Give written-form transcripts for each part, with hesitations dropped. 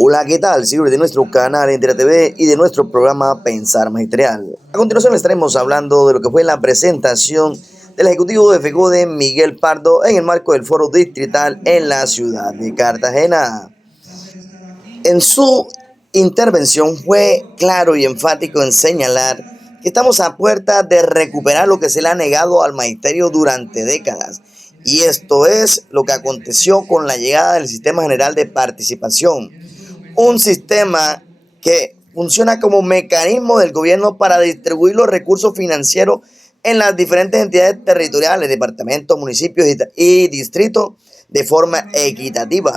Hola, ¿qué tal? Seguidores de nuestro canal Entera TV y de nuestro programa Pensar Magisterial. A continuación estaremos hablando de lo que fue la presentación del Ejecutivo de FECODE, Miguel Pardo, en el marco del Foro Distrital en la ciudad de Cartagena. En su intervención fue claro y enfático en señalar que estamos a puerta de recuperar lo que se le ha negado al magisterio durante décadas. Y esto es lo que aconteció con la llegada del Sistema General de Participación, un sistema que funciona como mecanismo del gobierno para distribuir los recursos financieros en las diferentes entidades territoriales, departamentos, municipios y distritos de forma equitativa.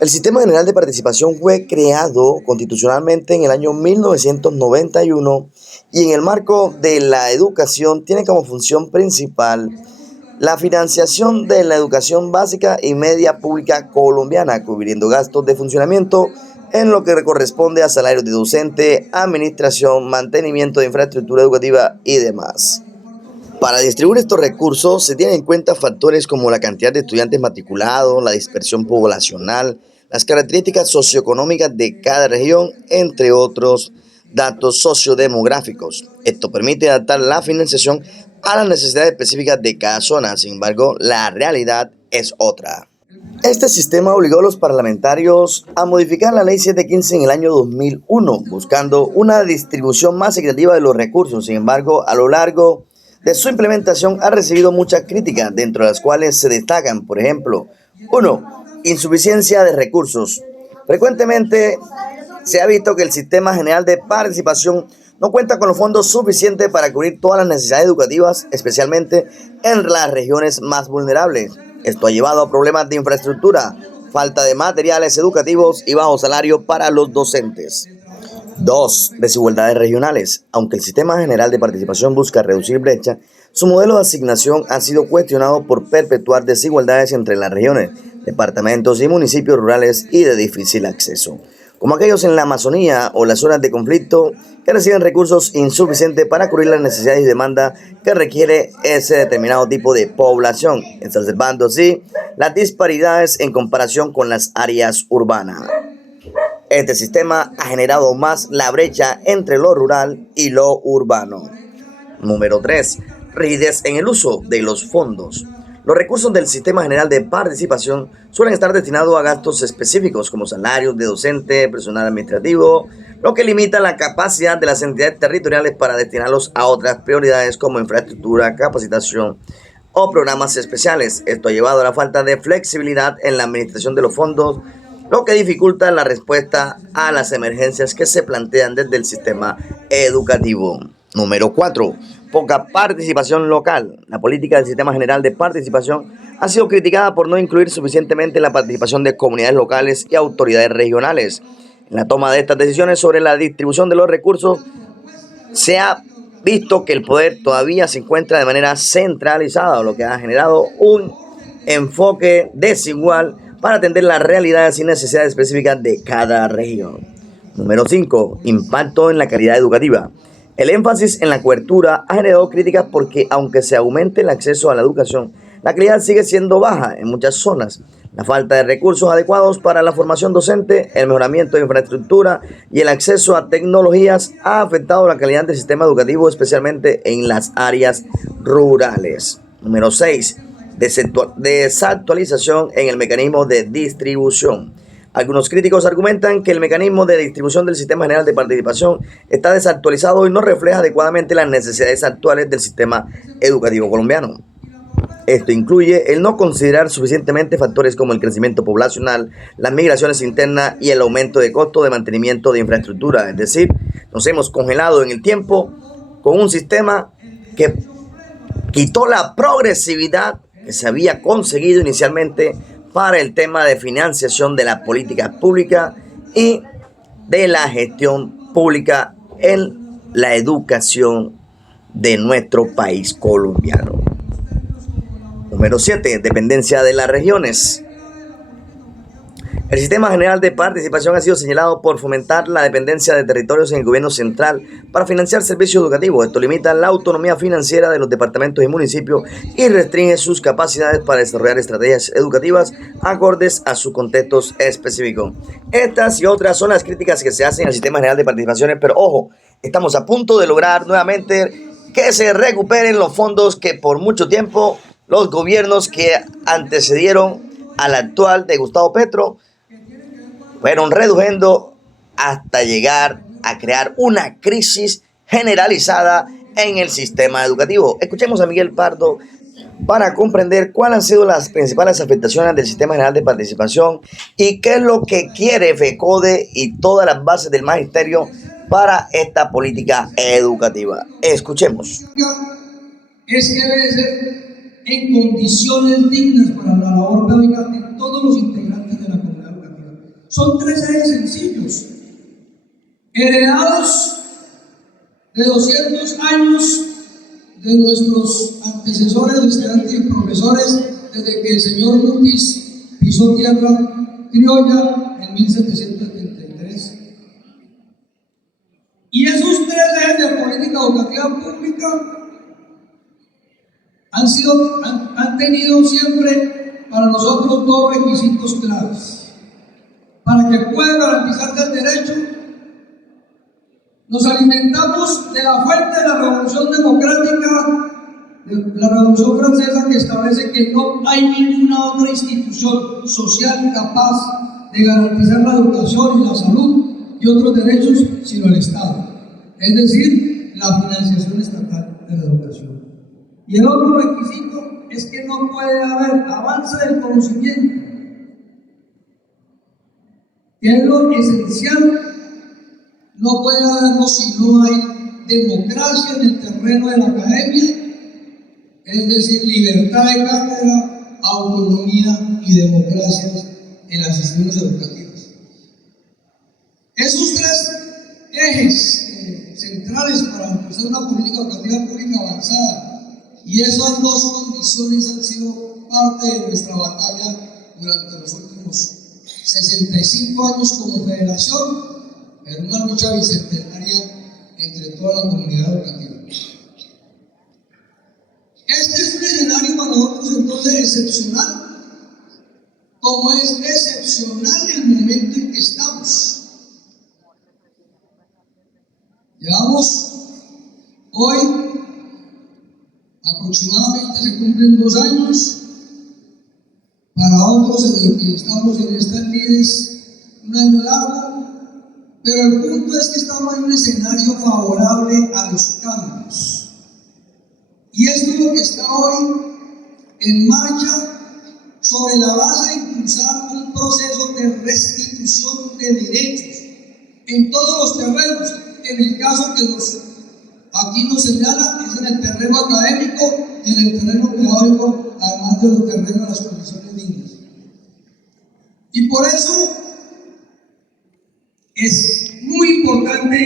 El Sistema General de Participación fue creado constitucionalmente en el año 1991 y en el marco de la educación tiene como función principal la financiación de la educación básica y media pública colombiana, cubriendo gastos de funcionamiento en lo que corresponde a salarios de docente, administración, mantenimiento de infraestructura educativa y demás. Para distribuir estos recursos se tienen en cuenta factores como la cantidad de estudiantes matriculados, la dispersión poblacional, las características socioeconómicas de cada región, entre otros datos sociodemográficos. Esto permite adaptar la financiación a las necesidades específicas de cada zona. Sin embargo, la realidad es otra. Este sistema obligó a los parlamentarios a modificar la Ley 715 en el año 2001, buscando una distribución más equitativa de los recursos. Sin embargo, a lo largo de su implementación ha recibido muchas críticas, dentro de las cuales se destacan, por ejemplo, 1. Insuficiencia de recursos. Frecuentemente se ha visto que el Sistema General de Participación no cuenta con los fondos suficientes para cubrir todas las necesidades educativas, especialmente en las regiones más vulnerables. Esto ha llevado a problemas de infraestructura, falta de materiales educativos y bajo salario para los docentes. 2. Desigualdades regionales. Aunque el Sistema General de Participación busca reducir brecha, su modelo de asignación ha sido cuestionado por perpetuar desigualdades entre las regiones, departamentos y municipios rurales y de difícil acceso, como aquellos en la Amazonía o las zonas de conflicto que reciben recursos insuficientes para cubrir las necesidades y demandas que requiere ese determinado tipo de población, exacerbando así las disparidades en comparación con las áreas urbanas. Este sistema ha generado más la brecha entre lo rural y lo urbano. Número 3. Rigidez en el uso de los fondos. Los recursos del Sistema General de Participación suelen estar destinados a gastos específicos como salarios de docente, personal administrativo, lo que limita la capacidad de las entidades territoriales para destinarlos a otras prioridades como infraestructura, capacitación o programas especiales. Esto ha llevado a la falta de flexibilidad en la administración de los fondos, lo que dificulta la respuesta a las emergencias que se plantean desde el sistema educativo. Número 4. Poca participación local. La política del Sistema General de Participación ha sido criticada por no incluir suficientemente la participación de comunidades locales y autoridades regionales. En la toma de estas decisiones sobre la distribución de los recursos, se ha visto que el poder todavía se encuentra de manera centralizada, lo que ha generado un enfoque desigual para atender las realidades y necesidades específicas de cada región. Número 5. Impacto en la calidad educativa. El énfasis en la cobertura ha generado críticas porque, aunque se aumente el acceso a la educación, la calidad sigue siendo baja en muchas zonas. La falta de recursos adecuados para la formación docente, el mejoramiento de infraestructura y el acceso a tecnologías ha afectado la calidad del sistema educativo, especialmente en las áreas rurales. Número 6. Desactualización en el mecanismo de distribución. Algunos críticos argumentan que el mecanismo de distribución del Sistema General de Participación está desactualizado y no refleja adecuadamente las necesidades actuales del sistema educativo colombiano. Esto incluye el no considerar suficientemente factores como el crecimiento poblacional, las migraciones internas y el aumento de costo de mantenimiento de infraestructura. Es decir, nos hemos congelado en el tiempo con un sistema que quitó la progresividad que se había conseguido inicialmente para el tema de financiación de la política pública y de la gestión pública en la educación de nuestro país colombiano. Número 7. Dependencia de las regiones. El Sistema General de Participación ha sido señalado por fomentar la dependencia de territorios en el gobierno central para financiar servicios educativos. Esto limita la autonomía financiera de los departamentos y municipios y restringe sus capacidades para desarrollar estrategias educativas acordes a sus contextos específicos. Estas y otras son las críticas que se hacen al Sistema General de Participaciones, pero ojo, estamos a punto de lograr nuevamente que se recuperen los fondos que por mucho tiempo los gobiernos que antecedieron al actual de Gustavo Petro fueron reduciendo hasta llegar a crear una crisis generalizada en el sistema educativo. Escuchemos a Miguel Pardo para comprender cuáles han sido las principales afectaciones del Sistema General de Participación y qué es lo que quiere FECODE y todas las bases del magisterio para esta política educativa. Escuchemos. Es que debe ser en condiciones dignas para la labor pedagógica de todos los integrantes de la comunidad educativa. Son 3 ejes sencillos, heredados de 200 años de nuestros antecesores, estudiantes y profesores, desde que el señor Mutis pisó tierra criolla en 1773. Y esos 3 ejes de política educativa pública han tenido siempre para nosotros 2 requisitos claves. Para que pueda garantizarse el derecho, nos alimentamos de la fuente de la Revolución Democrática, de la Revolución Francesa, que establece que no hay ninguna otra institución social capaz de garantizar la educación y la salud y otros derechos sino el Estado, es decir, la financiación estatal de la educación. Y el otro requisito es que no puede haber avance del conocimiento, que es lo esencial. No puede haberlo si no hay democracia en el terreno de la academia, es decir, libertad de cátedra, autonomía y democracia en las instituciones educativas. Esos 3 ejes centrales para impulsar una política educativa pública avanzada, y esas 2 condiciones han sido parte de nuestra batalla durante los últimos 65 años como federación, en una lucha bicentenaria entre toda la comunidad educativa. Este es un escenario para nosotros entonces excepcional, como es excepcional el momento en que estamos. Llevamos hoy, aproximadamente se cumplen 2 años, para otros desde que estamos en estas lides, un año largo. Pero el punto es que estamos en un escenario favorable a los cambios. Y esto es lo que está hoy en marcha sobre la base de impulsar un proceso de restitución de derechos en todos los terrenos. En el caso que aquí nos señala es en el terreno académico y en el terreno pedagógico, además de los terrenos de las condiciones dignas. Y por eso es muy importante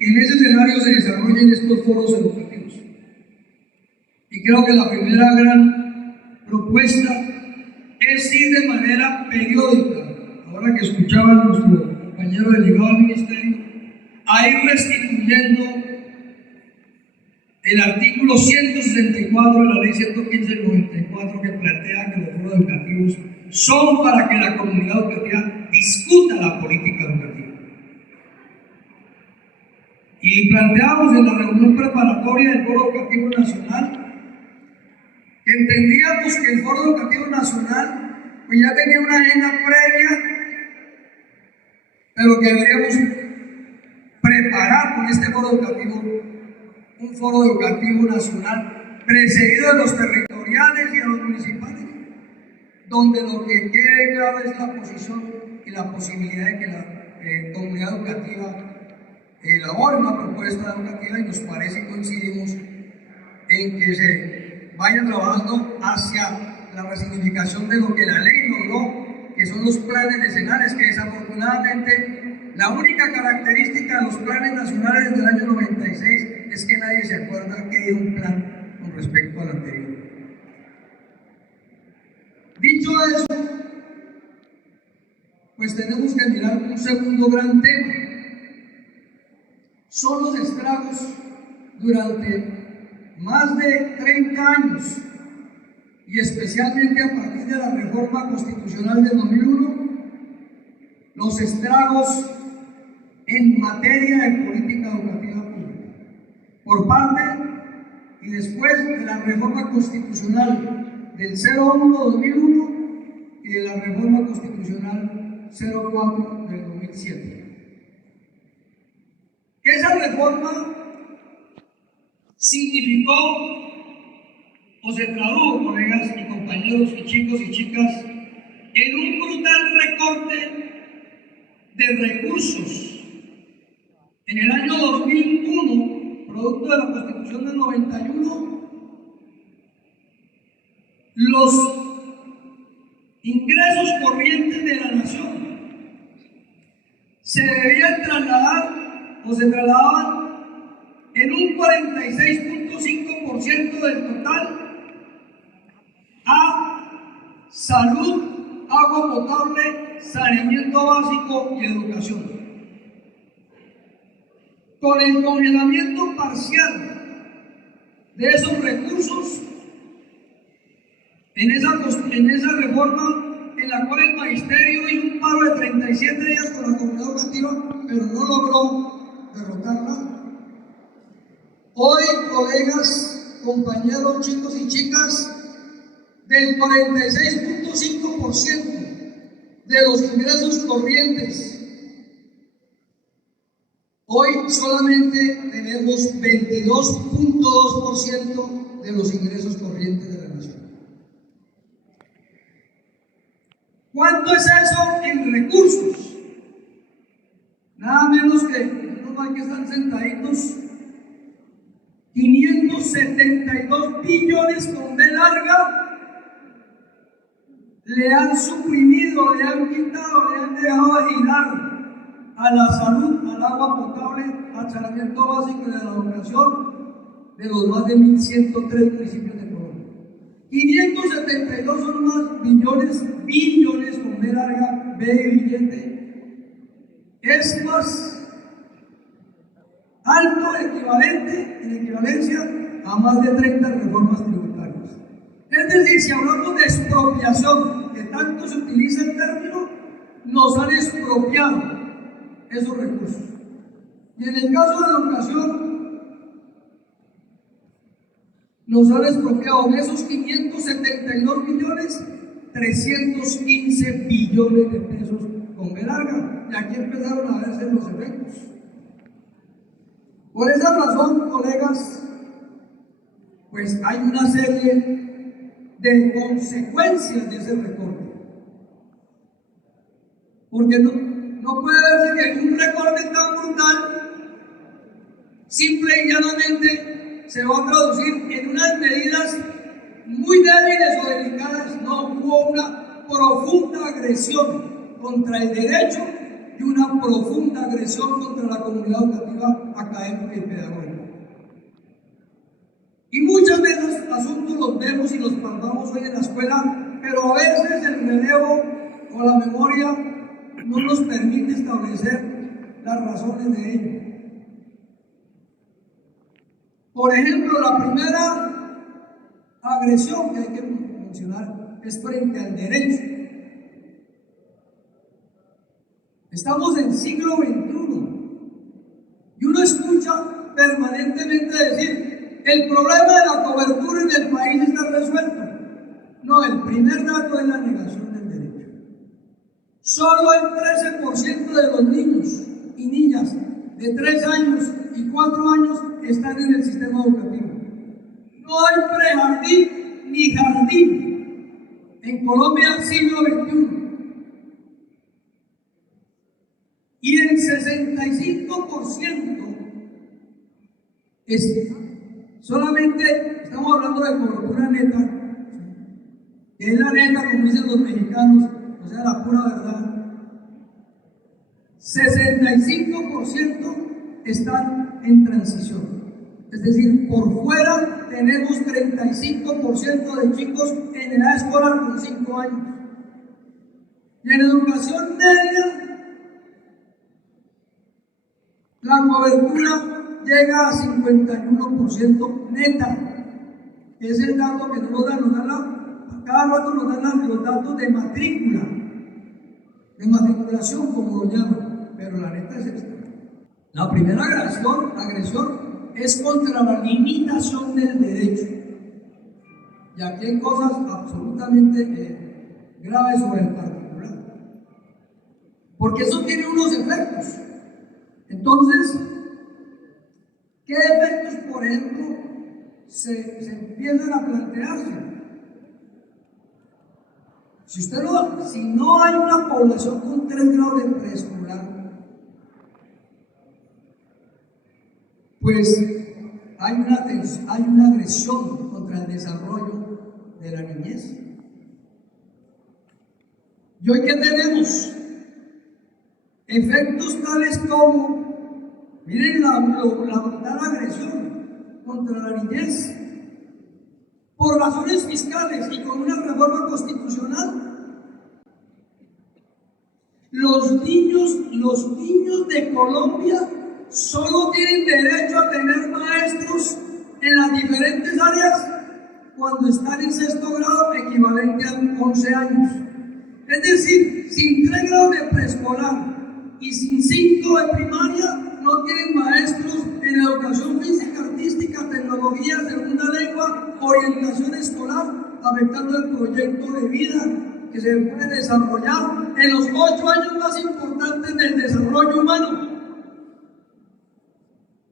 que en ese escenario se desarrollen estos foros educativos. Y creo que la primera gran propuesta es ir de manera periódica, ahora que escuchaba a nuestro compañero delegado del ministerio, a ir restituyendo el artículo 164 de la ley 115 del 94, que plantea que los foros educativos son para que la comunidad educativa discuta la política educativa. Y planteamos en la reunión preparatoria del Foro Educativo Nacional que entendíamos que el Foro Educativo Nacional pues ya tenía una agenda previa, pero que deberíamos preparar con este Foro Educativo un Foro Educativo Nacional precedido de los territoriales y de los municipales, donde lo que quede claro es la posición y la posibilidad de que la comunidad educativa elabore una propuesta educativa, y nos parece que coincidimos en que se vaya trabajando hacia la resignificación de lo que la ley logró, que son los planes decenales, que desafortunadamente la única característica de los planes nacionales del año 96 es que nadie se acuerda que hay un plan con respecto al anterior. Dicho eso, pues tenemos que mirar un segundo gran tema. Son los estragos durante más de 30 años y especialmente a partir de la reforma constitucional de 2001, los estragos en materia de política educativa pública por parte y después de la reforma constitucional del 01-2001 y de la reforma constitucional 04 del 2007. Esa reforma significó o se tradujo, colegas y compañeros y chicos y chicas, en un brutal recorte de recursos. En el año 2001, producto de la Constitución del 91, los ingresos corrientes de la nación se debían trasladar o se trasladaban en un 46.5% del total a salud, agua potable, saneamiento básico y educación. Con el congelamiento parcial de esos recursos, en esa reforma en la cual el magisterio hizo un paro de 37 días con la comunidad educativa, pero no logró derrotarla. Hoy, colegas, compañeros, chicos y chicas, del 46.5% de los ingresos corrientes, hoy solamente tenemos 22.2% de los ingresos corrientes de la nación. ¿Cuánto es eso en recursos? Nada menos que, no mal que están sentaditos, 572 billones con B larga le han suprimido, le han quitado, le han dejado de girar a la salud, al agua potable, al saneamiento básico y a la educación de los más de 1.103 municipios de Colombia. 572 son más billones con B larga, B de billete. Es más alto equivalente, en equivalencia, a más de 30 reformas tributarias. Es decir, si hablamos de expropiación, que tanto se utiliza el término, nos han expropiado esos recursos. Y en el caso de la educación, nos han expropiado de esos 572 billones, 315 billones de pesos con B larga. Y aquí empezaron a verse los efectos. Por esa razón, colegas, pues hay una serie de consecuencias de ese recorte. Porque no puede verse que un recorte tan brutal simple y llanamente se va a traducir en unas medidas muy débiles o delicadas. No, hubo una profunda agresión contra el derecho y una profunda agresión contra la comunidad educativa, académica y pedagógica. Y muchos de esos asuntos los vemos y los palpamos hoy en la escuela, pero a veces el relevo o la memoria no nos permite establecer las razones de ello. Por ejemplo, la primera agresión que hay que mencionar es frente al derecho. Estamos en siglo XXI y uno escucha permanentemente decir: el problema de la cobertura en el país está resuelto. No, el primer dato es la negación del derecho. Solo el 13% de los niños y niñas de 3 años y 4 años están en el sistema educativo. No hay prejardín ni jardín en Colombia siglo XXI. Y el 65% es solamente, estamos hablando de cobertura neta, que es la neta, como dicen los mexicanos, o sea, la pura verdad. 65% están en transición. Es decir, por fuera tenemos 35% de chicos en edad escolar con 5 años. Y en educación media, la cobertura llega a 51% neta. Es el dato que nos dan cada rato nos dan los datos de matrícula, de matriculación, como lo llaman, pero la neta es esta. La primera agresión es contra la limitación del derecho. Y aquí hay cosas absolutamente graves sobre el particular, porque eso tiene unos efectos. Entonces, ¿qué efectos, por ejemplo, se empiezan a plantearse? Si no hay una población con 3 grados de preescolar, pues hay una agresión contra el desarrollo de la niñez. ¿Y hoy qué tenemos? Efectos tales como, miren la brutal agresión contra la niñez, por razones fiscales y con una reforma constitucional. Los niños de Colombia solo tienen derecho a tener maestros en las diferentes áreas cuando están en 6º grado, equivalente a 11 años. Es decir, sin 3 grados de preescolar y sin 5 de primaria, no tienen maestros en educación física, artística, tecnología, segunda lengua, orientación escolar, afectando el proyecto de vida que se puede desarrollar en los 8 años más importantes del desarrollo humano.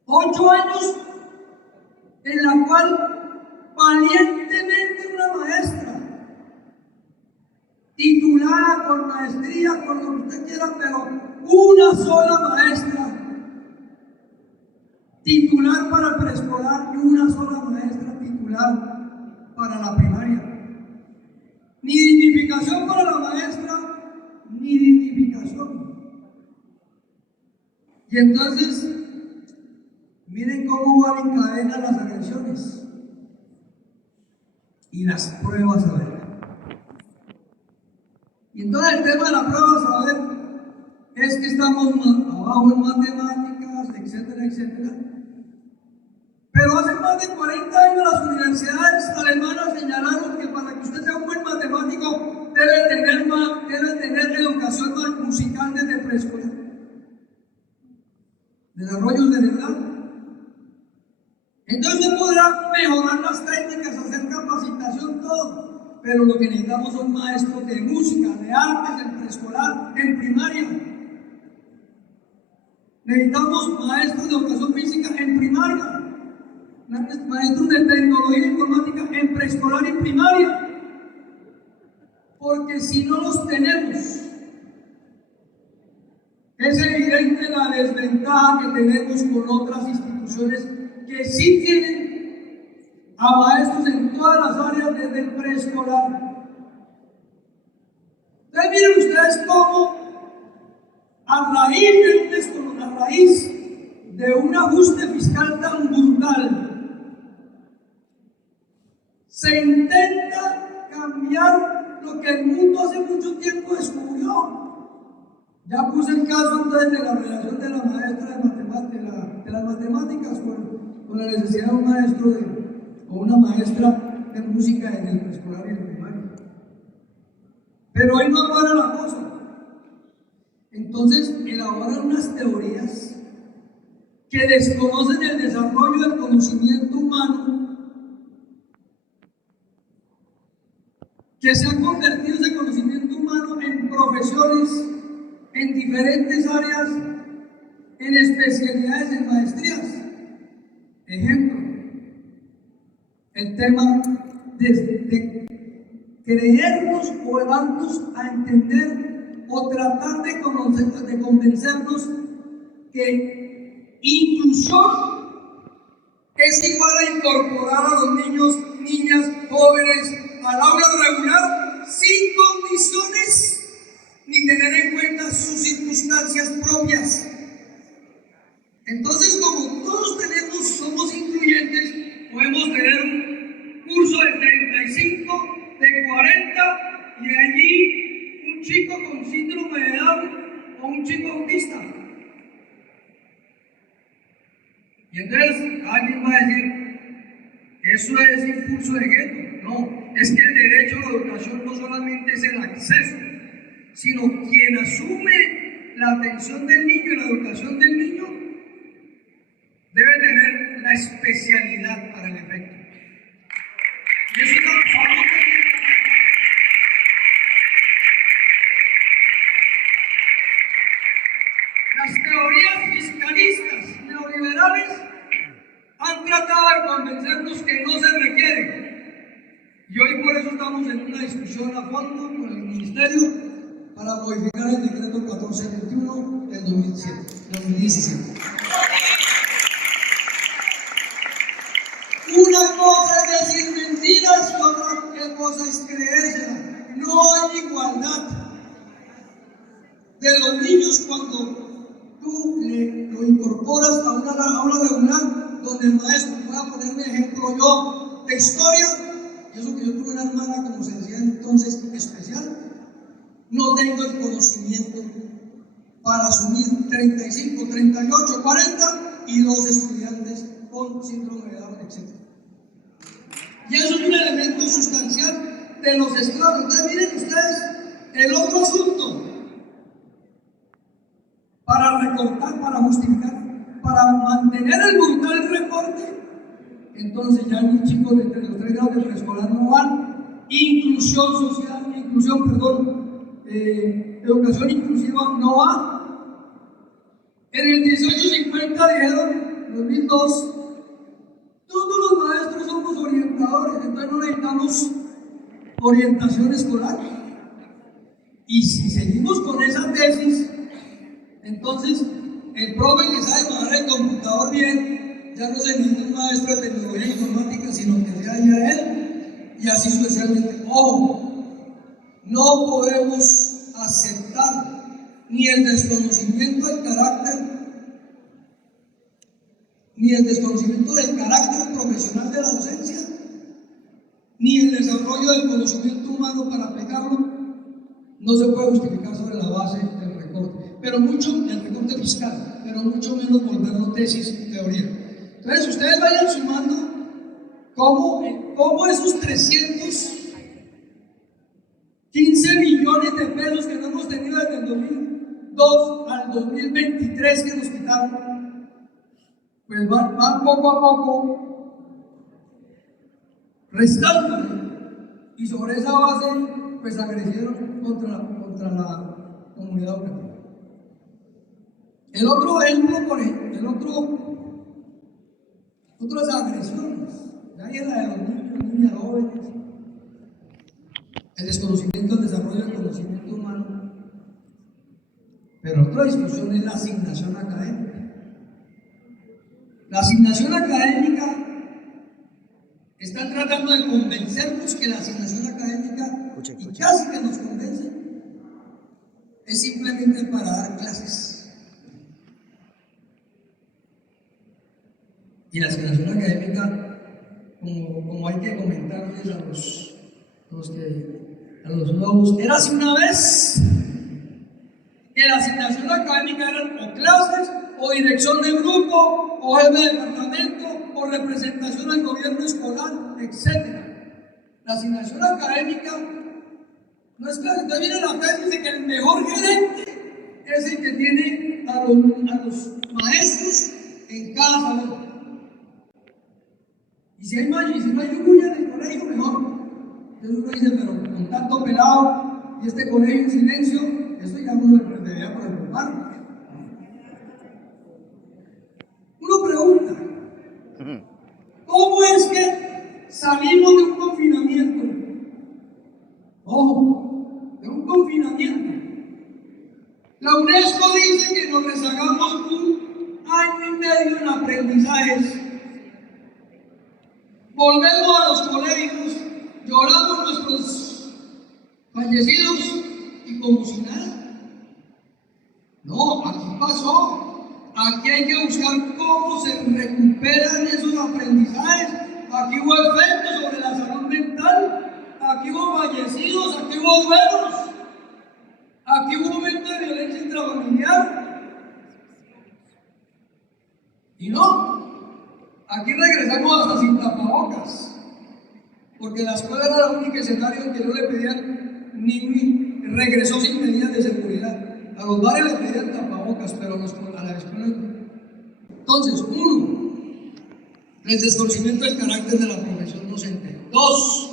8 años en la cual valientemente una maestra titulada con maestría, con lo que usted quiera, pero una sola maestra titular para el preescolar y una sola maestra titular para la primaria. Ni identificación para la maestra, ni identificación. Y entonces, miren cómo van en cadena las agresiones y las pruebas a ver. Y entonces el tema de las pruebas a ver es que estamos abajo en matemáticas, etcétera, etcétera. Pero hace más de 40 años las universidades alemanas señalaron que para que usted sea un buen matemático debe tener educación musical desde preescolar. Desarrollo cerebral. Entonces podrá mejorar las técnicas, hacer capacitación, todo, pero lo que necesitamos son maestros de música, de artes, en preescolar, en primaria. Necesitamos maestros de educación física en primaria, maestros de tecnología informática en preescolar y primaria, porque si no los tenemos, es evidente la desventaja que tenemos con otras instituciones que sí tienen a maestros en todas las áreas desde el preescolar. Entonces miren ustedes cómo a raíz de un ajuste fiscal tan brutal se intenta cambiar lo que el mundo hace mucho tiempo descubrió. Ya puse el caso entonces de la relación de la maestra de las matemáticas con la necesidad de un maestro o una maestra de música en el preescolar y en el primario. Pero ahí no para la cosa. Entonces elaboran unas teorías que desconocen el desarrollo del conocimiento humano, que se ha convertido ese conocimiento humano en profesiones, en diferentes áreas, en especialidades, en maestrías. Ejemplo, el tema de creernos o darnos a entender o tratar de convencernos que inclusión es igual a incorporar a los niños, niñas, jóvenes al aula regular sin condiciones ni tener en cuenta sus circunstancias propias. Entonces, como todos somos incluyentes, podemos tener un curso de 35, de 40 y allí un chico con un chico autista. Y entonces alguien va a decir, eso es impulso de gueto. No, es que el derecho a la educación no solamente es el acceso, sino quien asume la atención del niño y la educación del niño debe tener la especialidad para el efecto. Y eso es absolutamente. Las teorías fiscalistas neoliberales han tratado de convencernos que no se requiere. Y hoy por eso estamos en una discusión a fondo con el Ministerio para modificar el decreto 1421 del 2017. Una cosa es decir mentiras y otra cosa es creérselas. No hay igualdad de los niños cuando tú lo incorporas a una aula regular donde el maestro, voy a ponerme ejemplo yo de historia, y eso que yo tuve una hermana, como se decía entonces, especial, no tengo el conocimiento para asumir 35, 38, 40 y los estudiantes con síndrome de Down, etc. Y eso es un elemento sustancial de los esclavos. Entonces miren ustedes el otro asunto, para recortar, para justificar, para mantener el brutal recorte. Entonces ya los chicos de los 3 grados de preescolar no van, educación inclusiva no va. En el 1850 dijeron, 2002, todos los maestros somos orientadores, entonces no necesitamos orientación escolar. Y si seguimos con esa tesis, entonces el profe que sabe manejar el computador bien, ya no se necesita un maestro de tecnología informática, sino que sea ya él, y así sucesivamente. Ojo, no podemos aceptar ni el desconocimiento del carácter, profesional de la docencia, ni el desarrollo del conocimiento humano para aplicarlo. No se puede justificar sobre la base del recorte, pero mucho el recorte fiscal, pero mucho menos volverlo tesis y teoría. Entonces ustedes vayan sumando cómo esos 315 millones de pesos que no hemos tenido desde el 2002 al 2023 que nos quitaron, pues van poco a poco restando, y sobre esa base pues agredieron contra la comunidad educativa. El otro ejemplo, por ejemplo, otras agresiones, ya es la de los niños, jóvenes, el desconocimiento, el desarrollo del conocimiento humano. Pero otra discusión es la asignación académica. La asignación académica, están tratando de convencernos que la asignación académica, y casi que nos convencen, es simplemente para dar clases. Y la asignación académica, como hay que comentarles a los nuevos, era así una vez que la asignación académica eran o clases, o dirección de grupo, o jefe de departamento, o representación al gobierno escolar, etc. La asignación académica no es clase. Entonces viene la tesis de que el mejor gerente es el que tiene a los maestros en cada salón. Y si no hay bulla en el colegio, mejor. Entonces uno dice, pero con tanto pelado y este colegio en silencio, eso ya uno debería preocupar. Uno pregunta, ¿cómo es que salimos de un confinamiento? Ojo, de un confinamiento. La UNESCO dice que nos rezagamos 1 año y medio en aprendizajes. Volvemos a los colegios, lloramos nuestros fallecidos y como si nada. No, aquí pasó. Aquí hay que buscar cómo se recuperan esos aprendizajes. Aquí hubo efectos sobre la salud mental, aquí hubo fallecidos, aquí hubo duelos, aquí hubo momentos de violencia intrafamiliar, Y no, aquí regresamos hasta sin tapabocas, porque la escuela era el único escenario en que no le pedían ni regresó sin medidas de seguridad. A los bares le pedían tapabocas, pero a la escuela no. Entonces, uno, el desconocimiento del carácter de la profesión docente. Dos,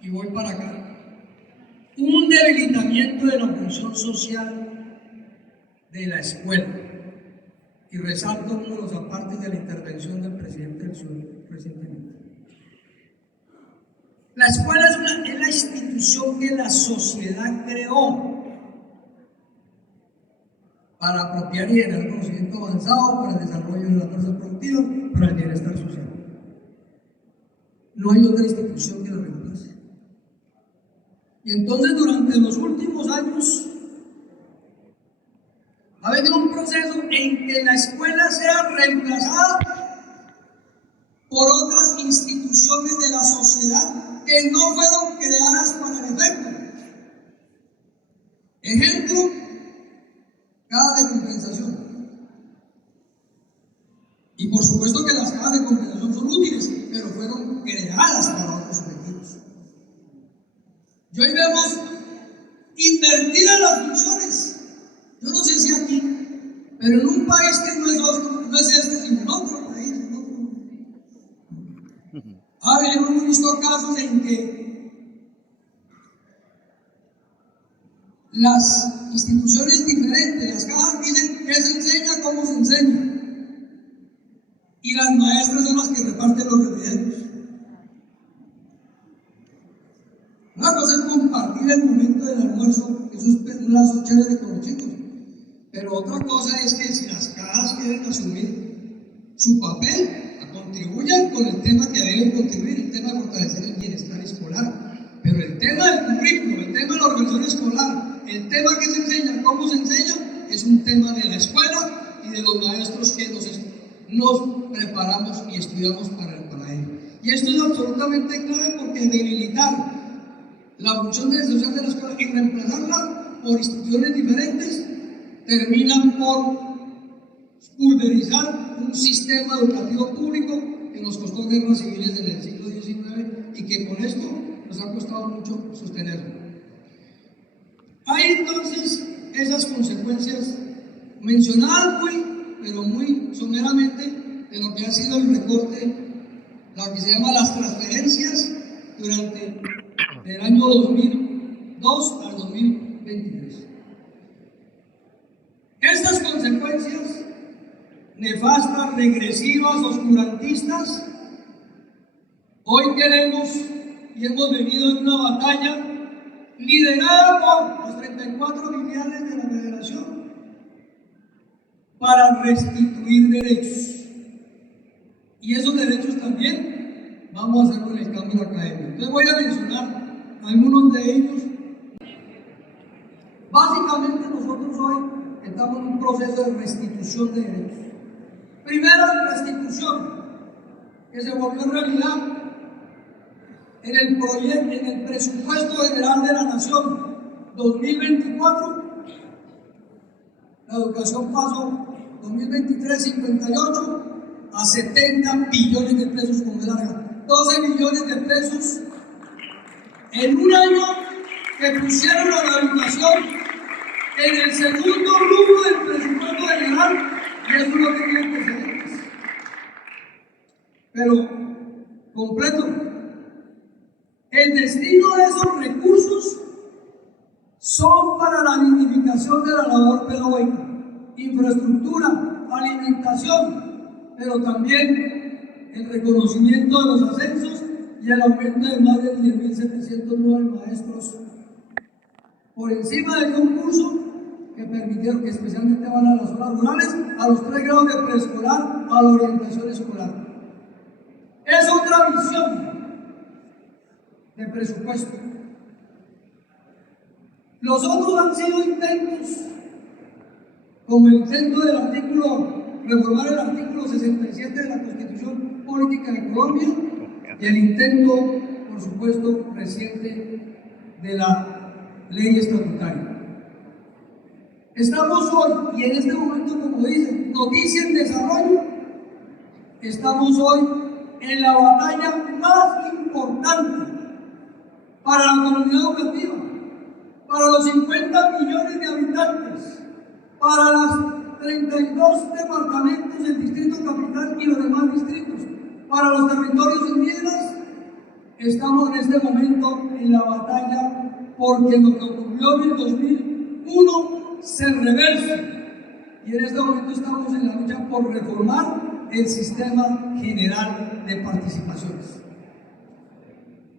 y voy para acá, un debilitamiento de la función social de la escuela. Y resalto uno de los apartes de la intervención del presidente del sur recientemente. La escuela es la institución que la sociedad creó para apropiar y generar conocimiento avanzado para el desarrollo de las fuerzas productivas, para el bienestar social. No hay otra institución que la reemplace. Y entonces, durante los últimos años, ha habido un proceso en que la escuela sea reemplazada por otras instituciones de la sociedad que no fueron creadas para el efecto. Ejemplo, cajas de compensación. Y por supuesto que las cajas de compensación son útiles, pero fueron creadas para otros objetivos. Y hoy vemos invertidas las funciones. Yo no sé si aquí, pero en un país que no es este, sino en otro país, en otro. Ahora hemos visto casos en que las instituciones diferentes, las cajas dicen qué se enseña, cómo se enseña, y las maestras son las que reparten los refrigeros. Una cosa es compartir el momento del almuerzo, eso es un lazo chévere con los chicos. Pero otra cosa es que si las cajas quieren asumir su papel, contribuyan con el tema que deben contribuir, el tema de fortalecer el bienestar escolar. Pero el tema del currículo, el tema de la organización escolar, el tema que se enseña, cómo se enseña, es un tema de la escuela y de los maestros que nos preparamos y estudiamos para ello. Y esto es absolutamente clave porque debilitar la función social de la escuela y reemplazarla por instituciones diferentes terminan por pulverizar un sistema educativo público que nos costó guerras civiles en el siglo XIX y que con esto nos ha costado mucho sostenerlo. Hay entonces esas consecuencias mencionadas muy someramente de lo que ha sido el recorte, lo que se llama las transferencias durante el año 2002 al 2023. Estas consecuencias nefastas, regresivas, oscurantistas, hoy queremos y hemos venido en una batalla liderada por los 34 filiales de la Federación para restituir derechos. Y esos derechos también vamos a hacerlo en el campo académico. Entonces voy a mencionar algunos de ellos. Básicamente nosotros hoy estamos en un proceso de restitución de derechos. Primera restitución, que se volvió realidad en el presupuesto general de la Nación 2024. La educación pasó 2023 58 a 70 billones de pesos con B larga, 12 billones de pesos en un año que pusieron a la educación en el segundo rubro del presupuesto general, y eso no tenía precedentes. Pero, completo, el destino de esos recursos son para la dignificación de la labor pedagógica, infraestructura, alimentación, pero también el reconocimiento de los ascensos y el aumento de más de 10.709 maestros por encima del concurso que permitieron, que especialmente van a las zonas rurales, a los 3 grados de preescolar, a la orientación escolar. Es otra visión de presupuesto. Los otros han sido intentos, como el intento del reformar el artículo 67 de la Constitución Política de Colombia, y el intento, por supuesto, reciente de la ley estatutaria. Estamos hoy, y en este momento, como dicen, noticia en desarrollo estamos hoy en la batalla más importante para la comunidad educativa, para los 50 millones de habitantes, para los 32 departamentos del Distrito Capital y los demás distritos, para los territorios indígenas. Estamos en este momento en la batalla porque lo que ocurrió en el 2001 se reverse. Y en este momento estamos en la lucha por reformar el sistema general de participaciones.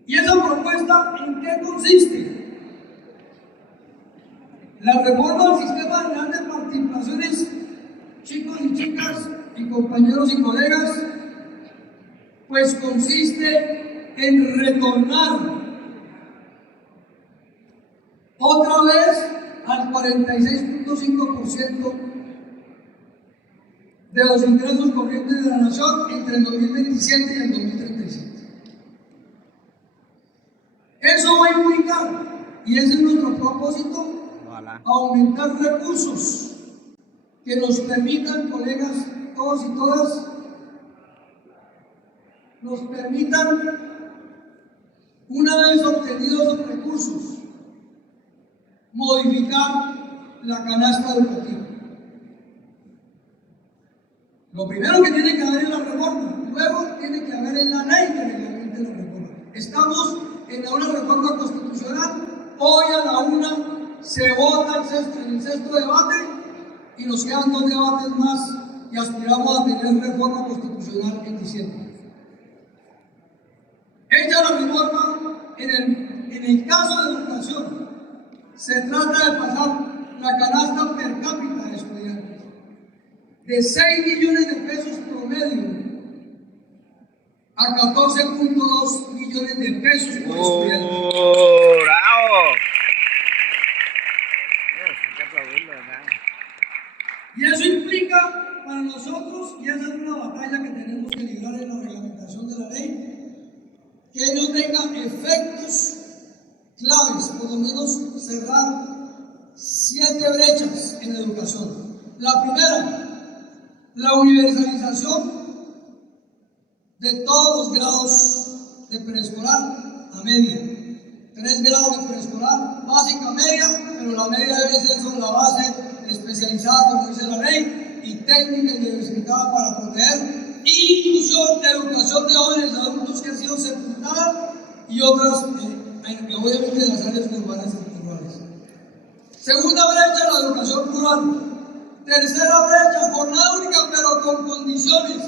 ¿Y esa propuesta en qué consiste? La reforma del sistema general de participaciones, chicos y chicas y compañeros y colegas, pues consiste en retornar otra vez al 46.5% de los ingresos corrientes de la nación entre el 2027 y el 2037. Eso va a implicar, y ese es nuestro propósito, aumentar recursos que nos permitan, colegas, todos y todas, nos permitan, una vez obtenidos los recursos, modificar la canasta educativa. Lo primero que tiene que haber es la reforma, luego tiene que haber en la ley que reglamente la reforma. Estamos en una reforma constitucional, hoy a la 1 se vota en el sexto debate y nos quedan 2 debates más y aspiramos a tener reforma constitucional en diciembre. Hecha la reforma, en el caso de educación, se trata de pasar la canasta per cápita de estudiantes de 6 millones de pesos promedio a 14.2 millones de pesos por estudiante. ¡Bravo! Y eso implica para nosotros, y esa es una batalla que tenemos que librar en la reglamentación de la ley, que ello tenga efectos claves, por lo menos cerrar 7 brechas en educación. La primera, la universalización de todos los grados de preescolar a media. 3 grados de preescolar, básica, media, pero la media debe ser sobre la base especializada, como dice la ley, y técnica y diversificada para proteger inclusión de educación de jóvenes adultos que han sido sepultadas y otras, obviamente, de las áreas urbanas y rurales. Segunda brecha, la educación rural. Tercera brecha, jornada única, pero con condiciones.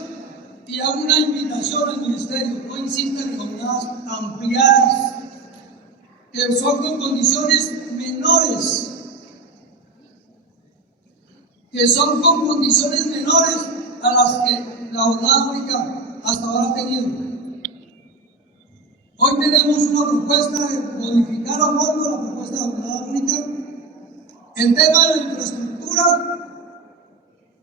Y hago una invitación al ministerio: no insistan en jornadas ampliadas, que son con condiciones menores, a las que la jornada única hasta ahora ha tenido. Hoy tenemos una propuesta de modificar a fondo la propuesta de jornada única, el tema de la infraestructura,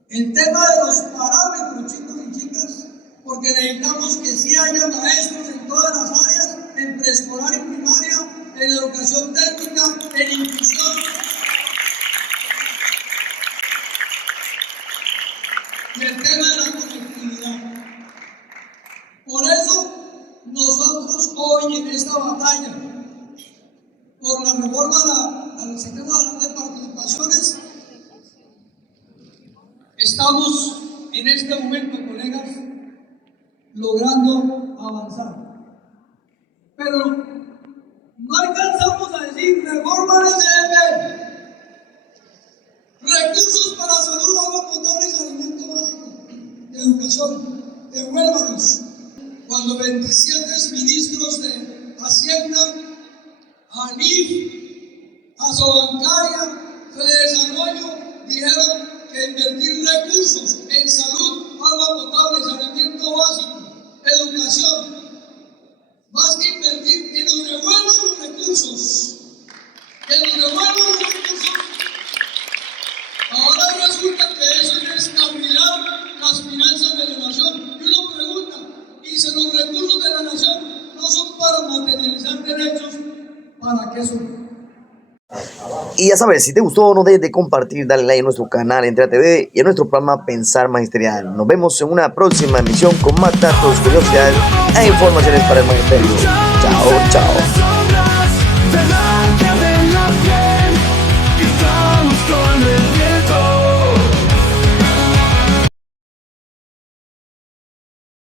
el tema de los parámetros, chicos y chicas, porque necesitamos que sí haya maestros en todas las áreas, en preescolar y primaria, en educación técnica, en inclusión. Y el tema de la conectividad. Por eso, nosotros hoy en esta batalla por la reforma al sistema de participaciones, estamos en este momento, colegas, logrando avanzar. Pero no alcanzamos a decir reforma de CDP, recursos para salud, agua potable y saneamiento básico, educación. Devuélvanos. Cuando 27 ministros de Hacienda, ANIF, Asobancaria, de Desarrollo, dijeron que invertir recursos en salud, agua potable, saneamiento básico, educación, más que invertir, que nos devuelvan los recursos, Ahora resulta que eso es descarrilar las finanzas de la nación. Y uno pregunta, ¿y si los recursos de la nación no son para materializar derechos, para qué son? Y ya sabes, si te gustó, no dejes de compartir, dale like a nuestro canal Entera TV y a nuestro programa Pensar Magisterial. Nos vemos en una próxima emisión con más datos, curiosidades e informaciones para el magisterio. Chao, chao.